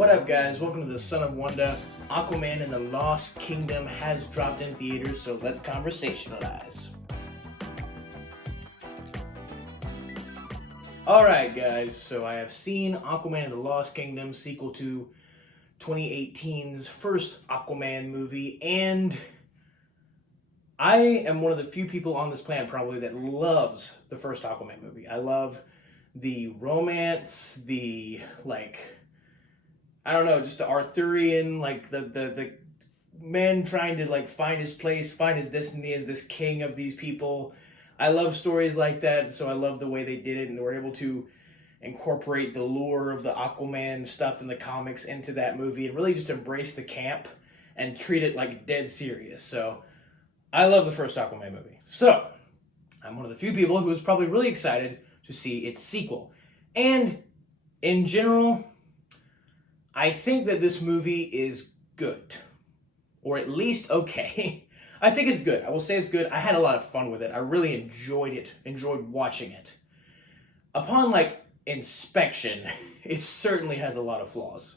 What up, guys? Welcome to the Son of Wonder. Aquaman and the Lost Kingdom has dropped in theaters, so let's conversationalize. Alright, guys, so I have seen Aquaman and the Lost Kingdom, sequel to 2018's first Aquaman movie, and I am one of the few people on this planet probably that loves the first Aquaman movie. I love the romance, I don't know, just the Arthurian, the man trying to find his place, find his destiny as this king of these people. I love stories like that, so I love the way they did it, and they were able to incorporate the lure of the Aquaman stuff in the comics into that movie and really just embrace the camp and treat it like dead serious. So I love the first Aquaman movie. So I'm one of the few people who is probably really excited to see its sequel. And in general, I think that this movie is good, or at least okay. I think it's good. I will say it's good. I had a lot of fun with it. I really enjoyed watching it. Upon inspection, it certainly has a lot of flaws.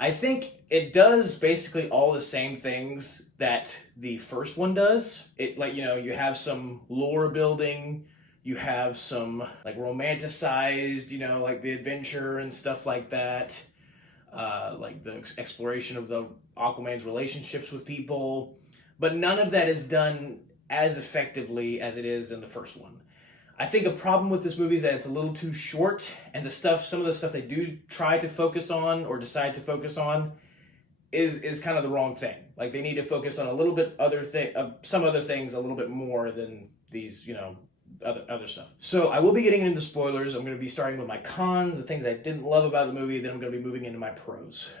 I think it does basically all the same things that the first one does. It you have some lore building, you have some romanticized, the adventure and stuff like that. The exploration of the Aquaman's relationships with people, but none of that is done as effectively as it is in the first one. I think a problem with this movie is that it's a little too short, and some of the stuff they do try to focus on or decide to focus on is kind of the wrong thing. Like, they need to focus on a little bit some other things a little bit more than these, other stuff. So I will be getting into spoilers. I'm going to be starting with my cons, the things I didn't love about the movie, then I'm going to be moving into my pros.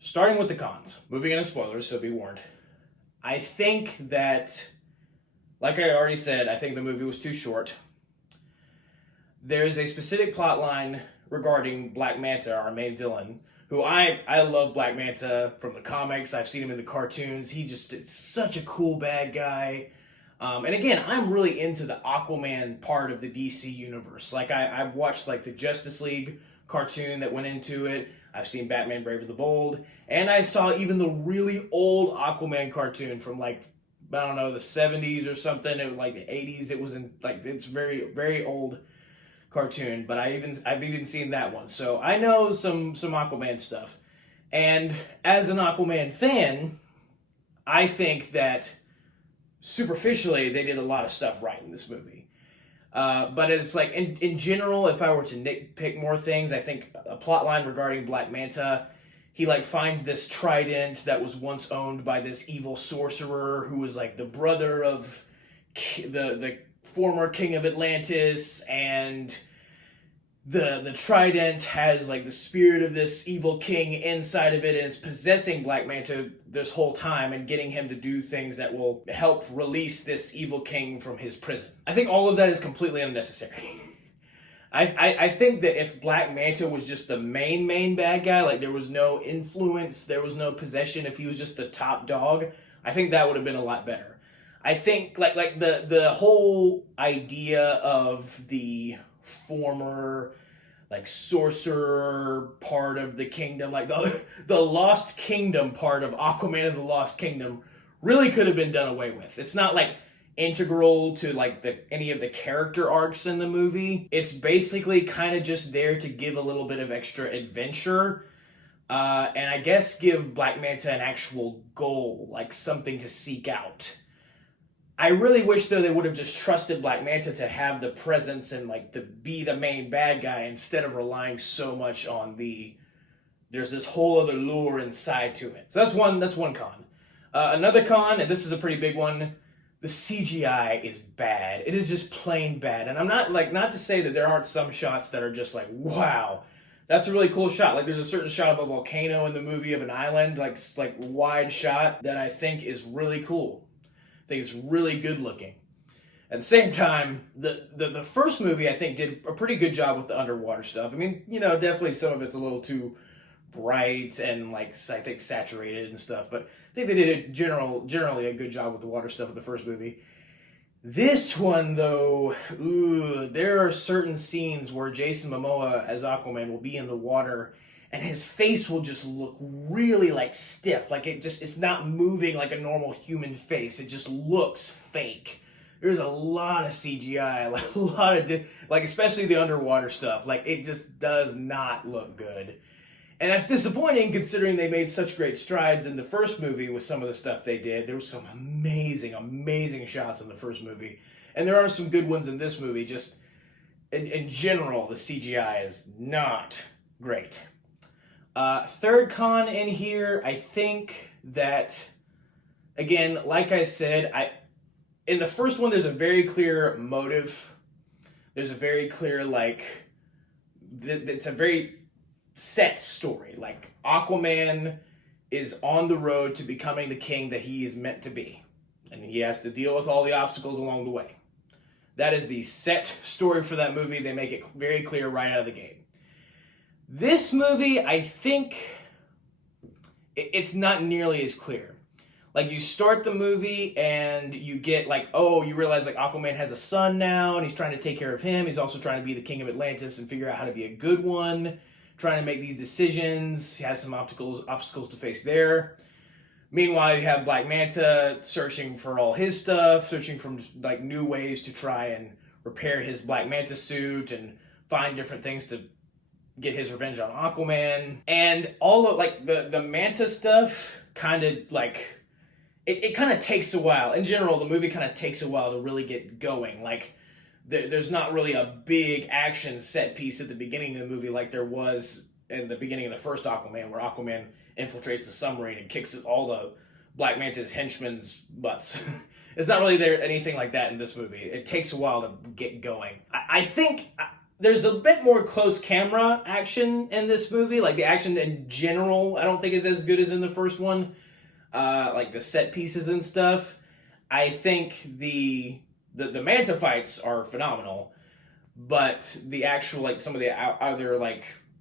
Starting with the cons. Moving into spoilers, so be warned. I think that, like I already said, I think the movie was too short. There's a specific plot line regarding Black Manta, our main villain, who I love Black Manta from the comics. I've seen him in the cartoons. He just is such a cool bad guy. And again, I'm really into the Aquaman part of the DC universe. I've watched the Justice League cartoon that went into it. I've seen Batman Brave and the Bold. And I saw even the really old Aquaman cartoon from I don't know, the 70s or something. It was the 80s. It was in it's very, very old cartoon. But I've even seen that one. So I know some Aquaman stuff. And as an Aquaman fan, I think that superficially, they did a lot of stuff right in this movie. But it's in general, if I were to nitpick more things, I think a plot line regarding Black Manta, he finds this trident that was once owned by this evil sorcerer who was the brother of the former king of Atlantis, and the trident has the spirit of this evil king inside of it, and it's possessing Black Manta this whole time and getting him to do things that will help release this evil king from his prison. I think all of that is completely unnecessary. I think that if Black Manta was just the main bad guy, there was no influence, there was no possession, if he was just the top dog, I think that would have been a lot better. I think the whole idea of the former sorcerer part of the kingdom, the Lost Kingdom part of Aquaman and the Lost Kingdom, really could have been done away with. It's not integral to any of the character arcs in the movie. It's basically kind of just there to give a little bit of extra adventure, and I guess give Black Manta an actual goal, something to seek out. I really wish, though, they would have just trusted Black Manta to have the presence and to be the main bad guy, instead of relying so much on there's this whole other lure inside to it. So that's one con. Another con, and this is a pretty big one, the CGI is bad. It is just plain bad. And I'm not to say that there aren't some shots that are just wow, that's a really cool shot. There's a certain shot of a volcano in the movie of an island, wide shot, that I think is really cool. I think it's really good looking. At the same time, the first movie, I think, did a pretty good job with the underwater stuff. I mean, definitely some of it's a little too bright and I think saturated and stuff, but I think they did generally a good job with the water stuff in the first movie. This one, though, there are certain scenes where Jason Momoa as Aquaman will be in the water, and his face will just look really like stiff, like it's not moving like a normal human face. It just looks fake. There's a lot of CGI, like a lot of like especially the underwater stuff. Like it just does not look good. And that's disappointing considering they made such great strides in the first movie with some of the stuff they did. There was some amazing, amazing shots in the first movie. And there are some good ones in this movie. Just in general, the CGI is not great. Third con in here, I think that, again, like I said, in the first one, there's a very clear motive. There's a very clear, it's a very set story. Like, Aquaman is on the road to becoming the king that he is meant to be. And he has to deal with all the obstacles along the way. That is the set story for that movie. They make it very clear right out of the gate. This movie, I think, it's not nearly as clear. Like, you start the movie and you get you realize Aquaman has a son now and he's trying to take care of him. He's also trying to be the king of Atlantis and figure out how to be a good one, trying to make these decisions. He has some obstacles to face there. Meanwhile, you have Black Manta searching for all his stuff, searching for new ways to try and repair his Black Manta suit and find different things to get his revenge on Aquaman. And all of the Manta stuff kind of it kind of takes a while. In general, the movie kind of takes a while to really get going. There's not really a big action set piece at the beginning of the movie like there was in the beginning of the first Aquaman, where Aquaman infiltrates the submarine and kicks all the Black Manta's henchmen's butts. It's not really there anything like that in this movie. It takes a while to get going. I think there's a bit more close camera action in this movie. Like, the action in general, I don't think is as good as in the first one. Like the set pieces and stuff. I think the Manta fights are phenomenal, but the actual some of the other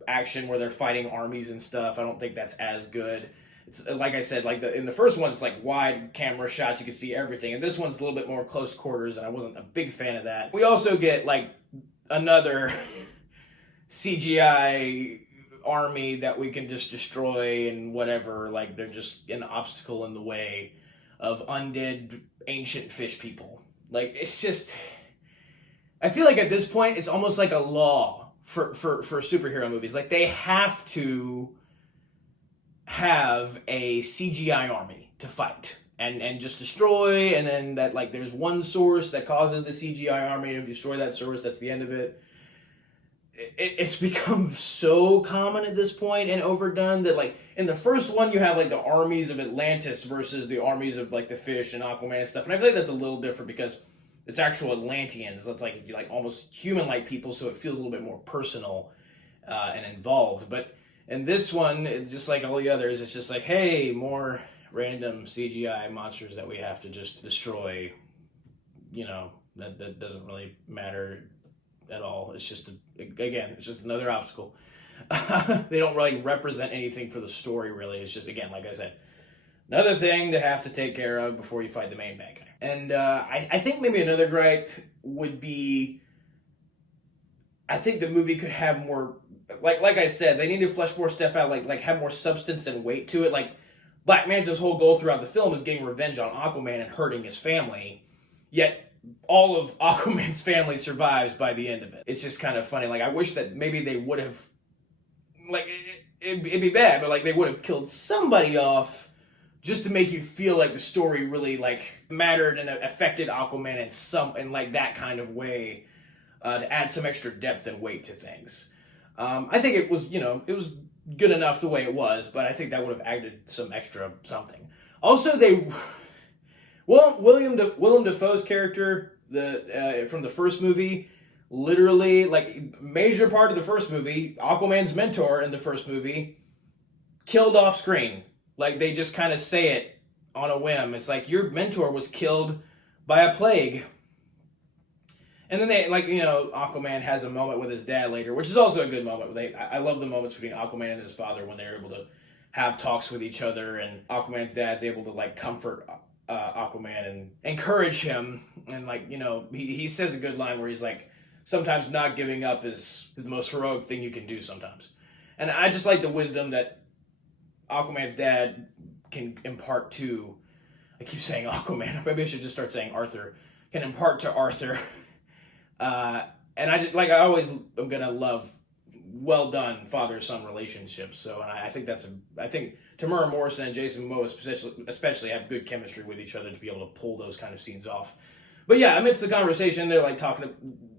action where they're fighting armies and stuff, I don't think that's as good. It's like I said, in the first one, it's wide camera shots, you can see everything, and this one's a little bit more close quarters, and I wasn't a big fan of that. We also get another CGI army that we can just destroy and whatever. They're just an obstacle in the way of undead ancient fish people. It's just, I feel like at this point it's almost like a law for superhero movies. They have to have a CGI army to fight and just destroy, and then that there's one source that causes the CGI army, and if you destroy that source, that's the end of it. It's become so common at this point and overdone that in the first one you have the armies of Atlantis versus the armies of the fish and Aquaman and stuff, and I feel like that's a little different because it's actual Atlanteans. It's almost human-like people, so it feels a little bit more personal and involved. But in this one, just like all the others, it's just hey, more random CGI monsters that we have to just destroy. That doesn't really matter at all. It's just it's just another obstacle. They don't really represent anything for the story, really. It's just, again, like I said, another thing to have to take care of before you fight the main bad guy. And I think maybe another gripe would be, I think the movie could have more, like I said, they need to flesh more stuff out, have more substance and weight to it. Black Manta's whole goal throughout the film is getting revenge on Aquaman and hurting his family, yet all of Aquaman's family survives by the end of it. It's just kind of funny. I wish that maybe they would have, it'd be bad, but they would have killed somebody off just to make you feel the story really mattered and affected Aquaman in that kind of way, to add some extra depth and weight to things. I think it was, it was good enough the way it was, but I think that would have added some extra something. Also, Willem Dafoe's character, from the first movie, literally, major part of the first movie, Aquaman's mentor in the first movie, killed off screen. They just kind of say it on a whim. It's your mentor was killed by a plague. And then Aquaman has a moment with his dad later, which is also a good moment. I love the moments between Aquaman and his father when they're able to have talks with each other, and Aquaman's dad's able to comfort Aquaman and encourage him, and he says a good line where he's sometimes not giving up is the most heroic thing you can do sometimes. And I just like the wisdom that Aquaman's dad can impart to, I keep saying Aquaman, maybe I should just start saying Arthur, can impart to Arthur. And I just, like, I always am gonna love well done father-son relationships. So, and I think I think Tamura Morrison and Jason Momoa especially have good chemistry with each other to be able to pull those kind of scenes off. But yeah, amidst the conversation, they're like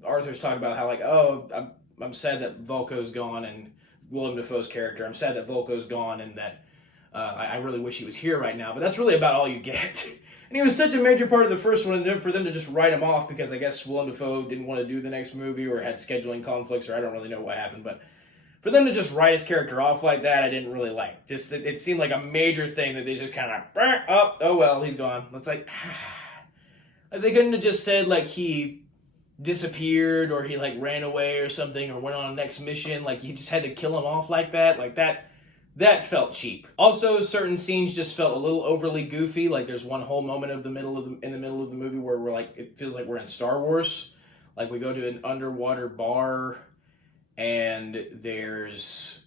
Arthur's talking about how, like, oh, I'm sad that Volko's gone, and Willem Dafoe's character, I'm sad that Volko's gone, and that I really wish he was here right now. But that's really about all you get. And he was such a major part of the first one, and then for them to just write him off because I guess Willem Dafoe didn't want to do the next movie or had scheduling conflicts, or I don't really know what happened, but for them to just write his character off like that, I didn't really like. Just it seemed like a major thing that they just kind of, oh well, he's gone. It's like, they couldn't have just said like he disappeared or he like ran away or something or went on a next mission. Like you just had to kill him off like that. Like that felt cheap. Also, certain scenes just felt a little overly goofy. Like there's one whole moment in the middle of the movie where we're like, it feels like we're in Star Wars. Like we go to an underwater bar and there's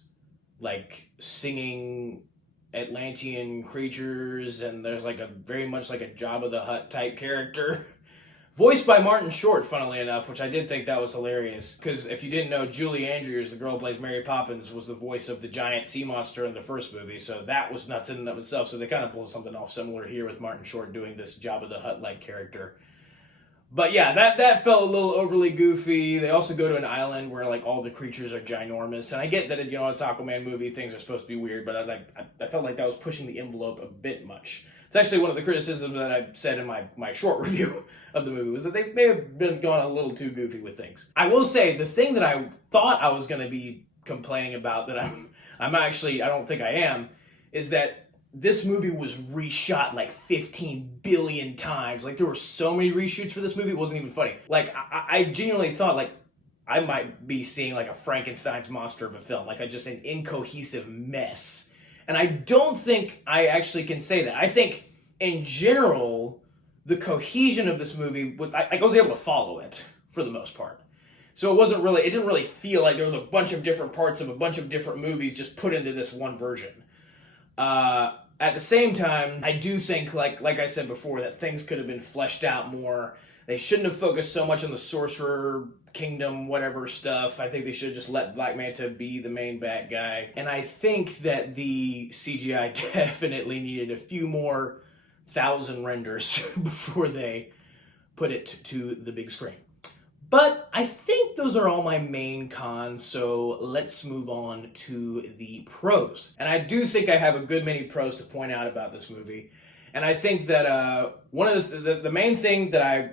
like singing Atlantean creatures, and there's like a very much like a Jabba the Hutt type character. Voiced by Martin Short, funnily enough, which I did think that was hilarious. Because if you didn't know, Julie Andrews, the girl who plays Mary Poppins, was the voice of the giant sea monster in the first movie. So that was nuts in and of itself. So they kind of pulled something off similar here with Martin Short doing this Jabba the Hutt-like character. But yeah, that felt a little overly goofy. They also go to an island where like all the creatures are ginormous. And I get that it's Aquaman movie, things are supposed to be weird, but I felt like that was pushing the envelope a bit much. It's actually one of the criticisms that I said in my short review of the movie was that they may have been going a little too goofy with things. I will say, the thing that I thought I was going to be complaining about that I'm actually, I don't think I am, is that this movie was reshot like 15 billion times. Like there were so many reshoots for this movie, it wasn't even funny. Like I genuinely thought like I might be seeing like a Frankenstein's monster of a film, like just an incohesive mess. And I don't think I actually can say that. I think, in general, the cohesion of this movie, I was able to follow it, for the most part. So it didn't really feel like there was a bunch of different parts of a bunch of different movies just put into this one version. At the same time, I do think, like I said before, that things could have been fleshed out more. They shouldn't have focused so much on the Sorcerer Kingdom, whatever stuff. I think they should have just let Black Manta be the main bad guy. And I think that the CGI definitely needed a few more 1,000 renders before they put it to the big screen. But I think those are all my main cons, so let's move on to the pros. And I do think I have a good many pros to point out about this movie. And I think that one of the main thing that I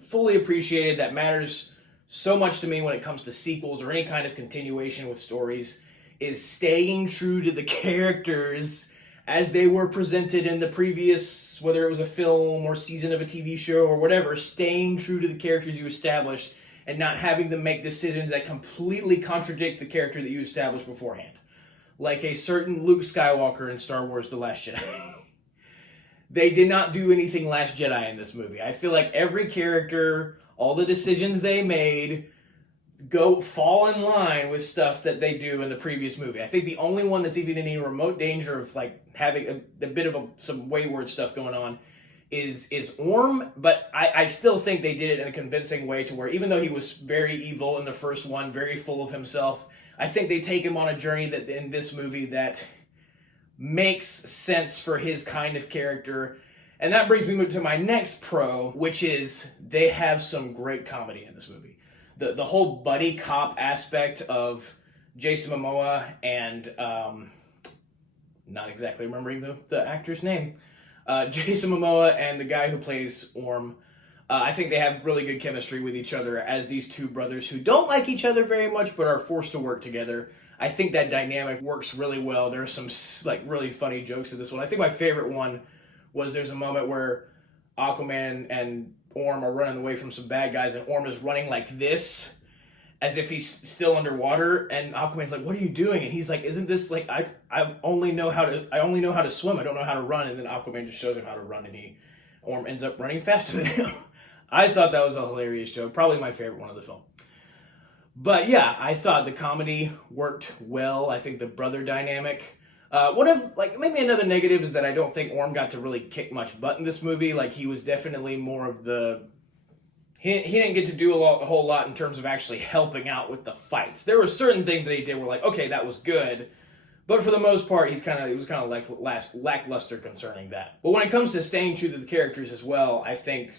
fully appreciated that matters so much to me when it comes to sequels or any kind of continuation with stories is staying true to the characters as they were presented in the previous, whether it was a film or season of a TV show or whatever, staying true to the characters you established and not having them make decisions that completely contradict the character that you established beforehand. Like a certain Luke Skywalker in Star Wars The Last Jedi. They did not do anything Last Jedi in this movie. I feel like every character, all the decisions they made, fall in line with stuff that they do in the previous movie. I think the only one that's even in any remote danger of like having a bit of some wayward stuff going on is Orm, but I still think they did it in a convincing way to where even though he was very evil in the first one, very full of himself, I think they take him on a journey that in this movie that makes sense for his kind of character. And that brings me to my next pro, which is they have some great comedy in this movie. The whole buddy cop aspect of Jason Momoa and not exactly remembering the actor's name, Jason Momoa and the guy who plays Orm, I think they have really good chemistry with each other as these two brothers who don't like each other very much but are forced to work together. I think that dynamic works really well. There are some like really funny jokes in this one. I think my favorite one was there's a moment where Aquaman and Orm are running away from some bad guys, and Orm is running like this, as if he's still underwater, and Aquaman's like, "What are you doing?" And he's like, "Isn't this like I only know how to swim. I don't know how to run." And then Aquaman just shows him how to run, and Orm ends up running faster than him. I thought that was a hilarious joke, probably my favorite one of the film. But yeah, I thought the comedy worked well. I think the brother dynamic. One of like maybe another negative is that I don't think Orm got to really kick much butt in this movie. Like he was definitely more of the he didn't get to do a whole lot in terms of actually helping out with the fights. There were certain things that he did were like, okay, that was good, but for the most part, it was kind of like lackluster concerning that. But when it comes to staying true to the characters as well, I think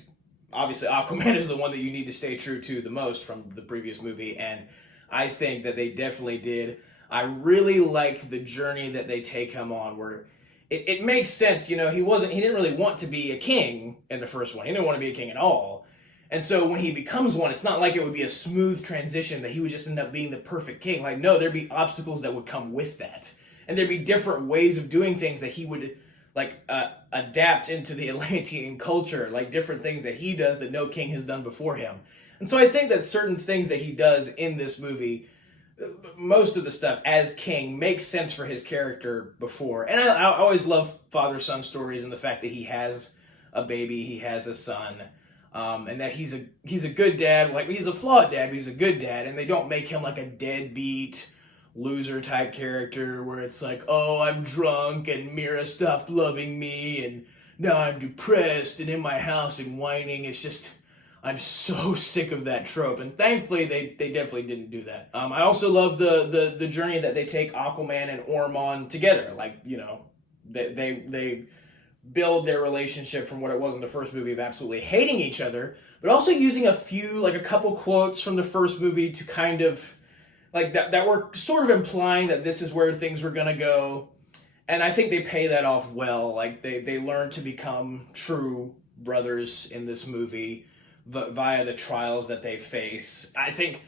obviously Aquaman is the one that you need to stay true to the most from the previous movie, and I think that they definitely did. I really like the journey that they take him on, where it makes sense. You know, he didn't really want to be a king in the first one. He didn't want to be a king at all. And so when he becomes one, it's not like it would be a smooth transition that he would just end up being the perfect king. Like, no, there'd be obstacles that would come with that. And there'd be different ways of doing things that he would, adapt into the Atlantean culture. Like, different things that he does that no king has done before him. And so I think that certain things that he does in this movie, most of the stuff as king, makes sense for his character before. And I always love father-son stories and the fact that he has a baby, he has a son. And that he's a good dad. Like, he's a flawed dad, but he's a good dad. And they don't make him like a deadbeat loser type character where it's like, oh, I'm drunk and Mira stopped loving me and now I'm depressed and in my house and whining. It's just, I'm so sick of that trope. And thankfully they definitely didn't do that. I also love the journey that they take Aquaman and Orm on together. Like, you know, they build their relationship from what it was in the first movie of absolutely hating each other, but also using a couple quotes from the first movie to kind of like that were sort of implying that this is where things were gonna go. And I think they pay that off well. Like they learn to become true brothers in this movie via the trials that they face. I think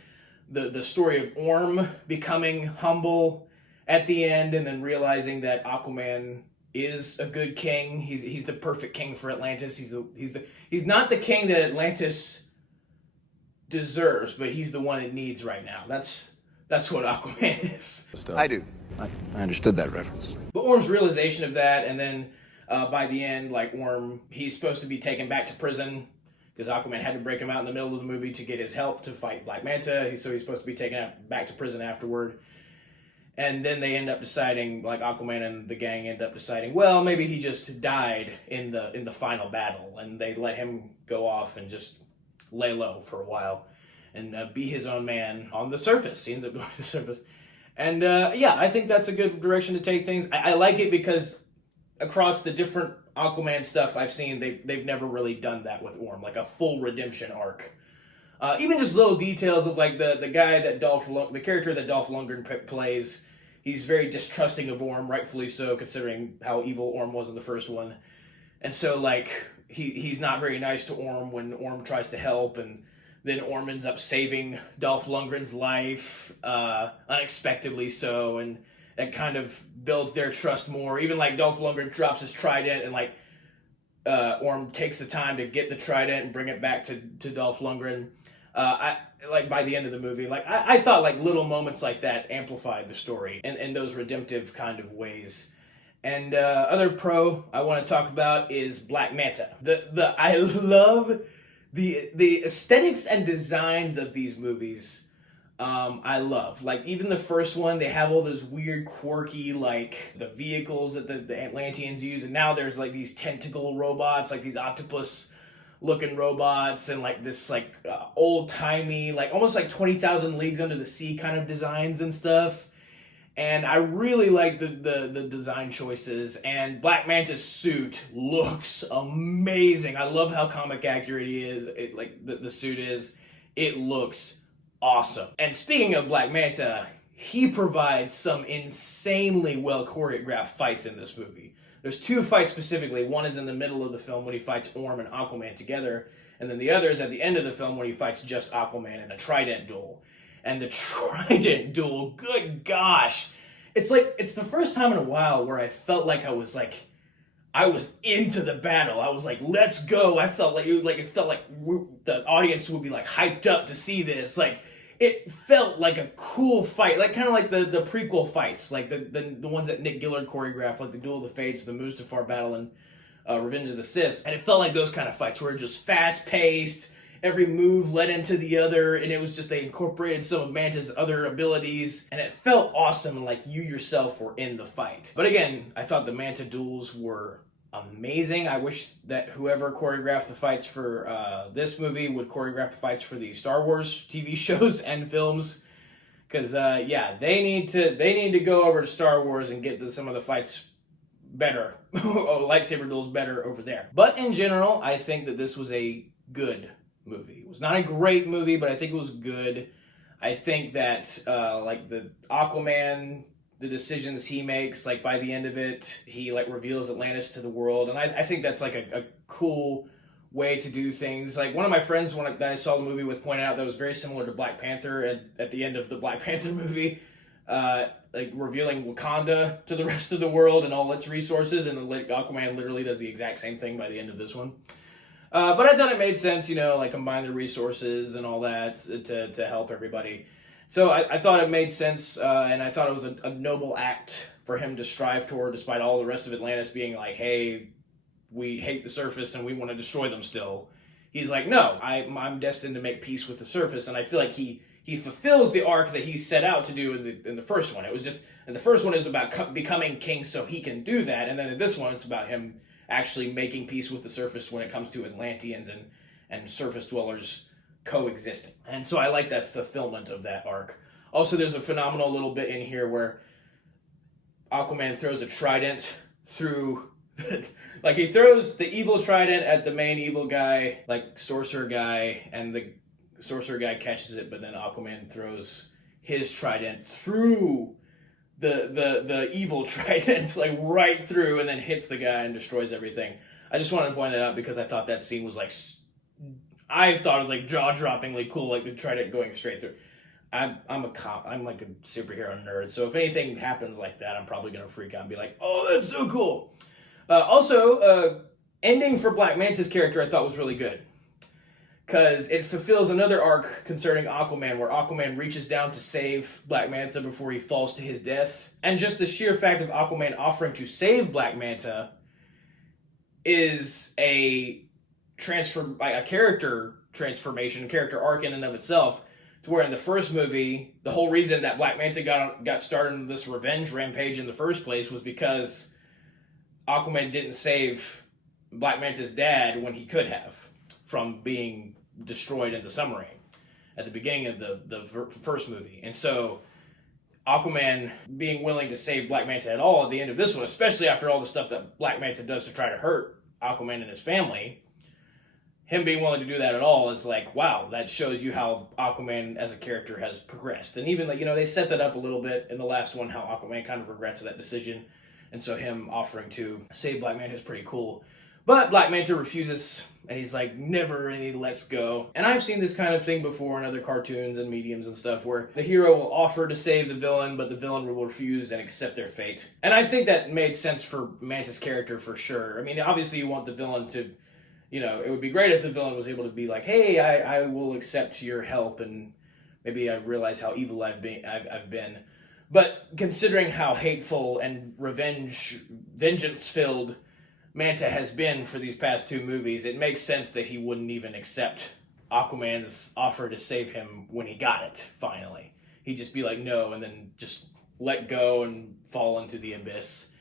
the story of Orm becoming humble at the end and then realizing that Aquaman is a good king. He's the perfect king for Atlantis. He's not the king that Atlantis deserves, but he's the one it needs right now. That's what Aquaman is. I do. I understood that reference. But Orm's realization of that, and then by the end, like Orm, he's supposed to be taken back to prison because Aquaman had to break him out in the middle of the movie to get his help to fight Black Manta. So he's supposed to be taken back to prison afterward. And then they end up deciding, like Aquaman and the gang end up deciding, well, maybe he just died in the final battle, and they let him go off and just lay low for a while and be his own man on the surface. He ends up going to the surface. And yeah, I think that's a good direction to take things. I like it because across the different Aquaman stuff I've seen, they've never really done that with Orm, like a full redemption arc. Even just little details of like the guy that the character that Dolph Lundgren plays. He's very distrusting of Orm, rightfully so, considering how evil Orm was in the first one. And so like he's not very nice to Orm when Orm tries to help, and then Orm ends up saving Dolph Lundgren's life, unexpectedly so, and that kind of builds their trust more. Even like Dolph Lundgren drops his trident and like Orm takes the time to get the trident and bring it back to Dolph Lundgren. I like by the end of the movie, like I thought like little moments like that amplified the story in those redemptive kind of ways. And other pro I want to talk about is Black Manta. I love the aesthetics and designs of these movies. I love, like, even the first one, they have all those weird, quirky, like, the vehicles that the Atlanteans use, and now there's, like, these tentacle robots, like, these octopus-looking robots, and, like, this, like, old-timey, like, almost like 20,000 Leagues Under the Sea kind of designs and stuff. And I really like the design choices, and Black Manta's suit looks amazing. I love how comic accurate he is, the suit is. It looks awesome. And speaking of Black Manta, he provides some insanely well choreographed fights in this movie. There's two fights specifically. One is in the middle of the film when he fights Orm and Aquaman together, and then the other is at the end of the film when he fights just Aquaman in a trident duel. And the trident duel, good gosh, it's the first time in a while where I felt like I was into the battle. I was like, let's go. I felt like it felt like the audience would be like hyped up to see this. Like, it felt like a cool fight, like kind of like the prequel fights, like the ones that Nick Gillard choreographed, like the Duel of the Fates, the Mustafar battle, and Revenge of the Sith. And it felt like those kind of fights were just fast paced. every move led into the other, and it was just they incorporated some of Manta's other abilities, and it felt awesome, like you yourself were in the fight. But again, I thought the Manta duels were amazing. I wish that whoever choreographed the fights for this movie would choreograph the fights for the Star Wars TV shows and films, because yeah, they need to go over to Star Wars and get some of the fights better, lightsaber duels better over there. But in general, I think that this was a good movie. It was not a great movie, but I think it was good. I think that like the Aquaman, the decisions he makes, like by the end of it, he like reveals Atlantis to the world, and I think that's like a cool way to do things. Like one of my friends that I saw the movie with pointed out that was very similar to Black Panther at the end of the Black Panther movie. Like revealing Wakanda to the rest of the world and all its resources, and Aquaman literally does the exact same thing by the end of this one. But I thought it made sense, like combine the resources and all that to help everybody. So I thought it made sense, and I thought it was a noble act for him to strive toward, despite all the rest of Atlantis being like, hey, we hate the surface and we want to destroy them still. He's like, no, I'm destined to make peace with the surface, and I feel like he fulfills the arc that he set out to do in the first one. It was just, in the first one, it was about becoming king so he can do that, and then in this one, it's about him actually making peace with the surface when it comes to Atlanteans and surface dwellers coexisting. And so I like that fulfillment of that arc. Also, there's a phenomenal little bit in here where Aquaman throws a trident through... like, he throws the evil trident at the main evil guy, like, sorcerer guy, and the sorcerer guy catches it, but then Aquaman throws his trident through the evil trident, like right through, and then hits the guy and destroys everything. I just wanted to point that out because I thought that scene was like, I thought it was like jaw-droppingly cool, like the trident going straight through. I'm like a superhero nerd, so if anything happens like that, I'm probably gonna freak out and be like, oh, that's so cool. Also, ending for Black Manta's character I thought was really good, because it fulfills another arc concerning Aquaman, where Aquaman reaches down to save Black Manta before he falls to his death. And just the sheer fact of Aquaman offering to save Black Manta is a character transformation, character arc in and of itself, to where in the first movie, the whole reason that Black Manta got started in this revenge rampage in the first place was because Aquaman didn't save Black Manta's dad when he could have, from being destroyed in the submarine at the beginning of the first movie. And so Aquaman being willing to save Black Manta at all at the end of this one, especially after all the stuff that Black Manta does to try to hurt Aquaman and his family, him being willing to do that at all is like, wow, that shows you how Aquaman as a character has progressed. And even, they set that up a little bit in the last one, how Aquaman kind of regrets that decision. And so him offering to save Black Manta is pretty cool. But Black Manta refuses, and he's like, never, and he lets go. And I've seen this kind of thing before in other cartoons and mediums and stuff, where the hero will offer to save the villain, but the villain will refuse and accept their fate. And I think that made sense for Manta's character for sure. I mean, obviously you want the villain to, it would be great if the villain was able to be like, hey, I will accept your help, and maybe I realize how evil I've been. But considering how hateful and vengeance-filled Manta has been for these past two movies, it makes sense that he wouldn't even accept Aquaman's offer to save him when he got it, finally. He'd just be like, no, and then just let go and fall into the abyss.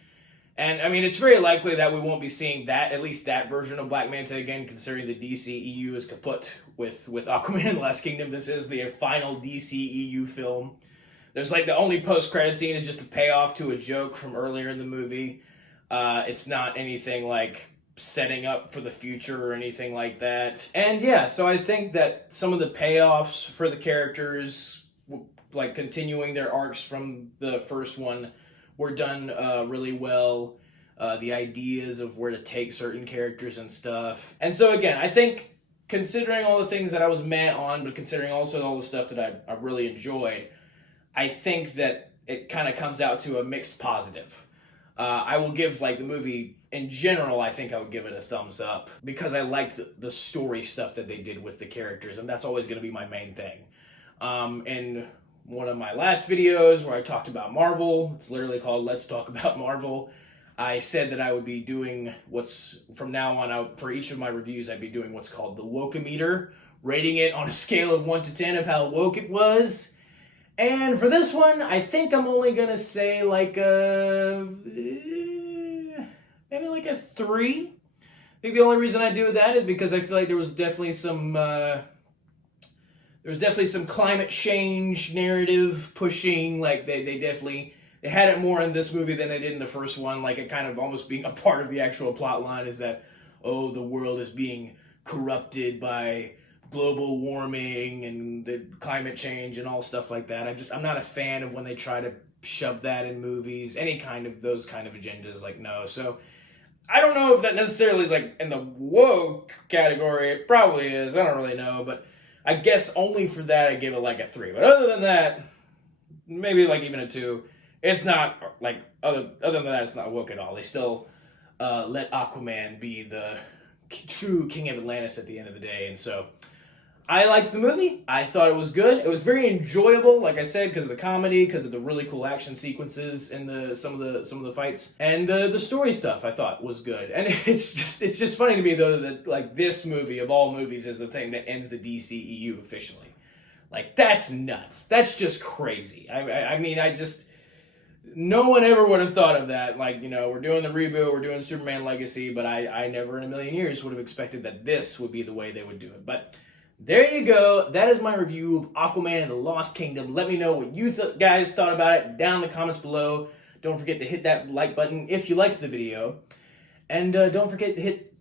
And, I mean, it's very likely that we won't be seeing that, at least that version of Black Manta again, considering the DCEU is kaput with Aquaman and the Last Kingdom. This is the final DCEU film. There's, the only post-credit scene is just a payoff to a joke from earlier in the movie. It's not anything like setting up for the future or anything like that. And yeah, so I think that some of the payoffs for the characters, like continuing their arcs from the first one, were done really well. The ideas of where to take certain characters and stuff. And so again, I think considering all the things that I was meh on, but considering also all the stuff that I really enjoyed, I think that it kind of comes out to a mixed positive. I will give, the movie, in general, I think I would give it a thumbs up, because I liked the story stuff that they did with the characters, and that's always going to be my main thing. In one of my last videos where I talked about Marvel, it's literally called Let's Talk About Marvel, I said that I would be doing from now on, for each of my reviews, I'd be doing what's called the Wokemeter, rating it on a scale of 1 to 10 of how woke it was. And for this one, I think I'm only gonna say like maybe like a 3. I think the only reason I do that is because I feel like there was definitely some climate change narrative pushing. Like they had it more in this movie than they did in the first one. Like it kind of almost being a part of the actual plot line is that, oh, the world is being corrupted by global warming and the climate change and all stuff like that. I'm not a fan of when they try to shove that in movies, any kind of those kind of agendas. Like, no. So I don't know if that necessarily is like in the woke category. It probably is. I don't really know, but I guess only for that I give it like a 3. But other than that, maybe like even a 2. It's not like other than that, it's not woke at all. They still let Aquaman be the true king of Atlantis at the end of the day, and so I liked the movie. I thought it was good. It was very enjoyable, like I said, because of the comedy, because of the really cool action sequences and some of the fights, and the story stuff. I thought was good. And it's just funny to me though that like this movie of all movies is the thing that ends the DCEU officially. Like that's nuts. That's just crazy. I mean no one ever would have thought of that. Like, we're doing the reboot, we're doing Superman Legacy, but I never in a million years would have expected that this would be the way they would do it. But there you go. That is my review of Aquaman and the Lost Kingdom. Let me know what you guys thought about it down in the comments below. Don't forget to hit that like button if you liked the video. And don't forget to hit...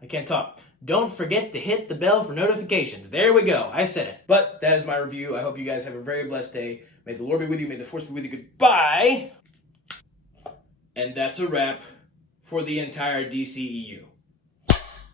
I can't talk. Don't forget to hit the bell for notifications. There we go. I said it. But that is my review. I hope you guys have a very blessed day. May the Lord be with you. May the Force be with you. Goodbye. And that's a wrap for the entire DCEU.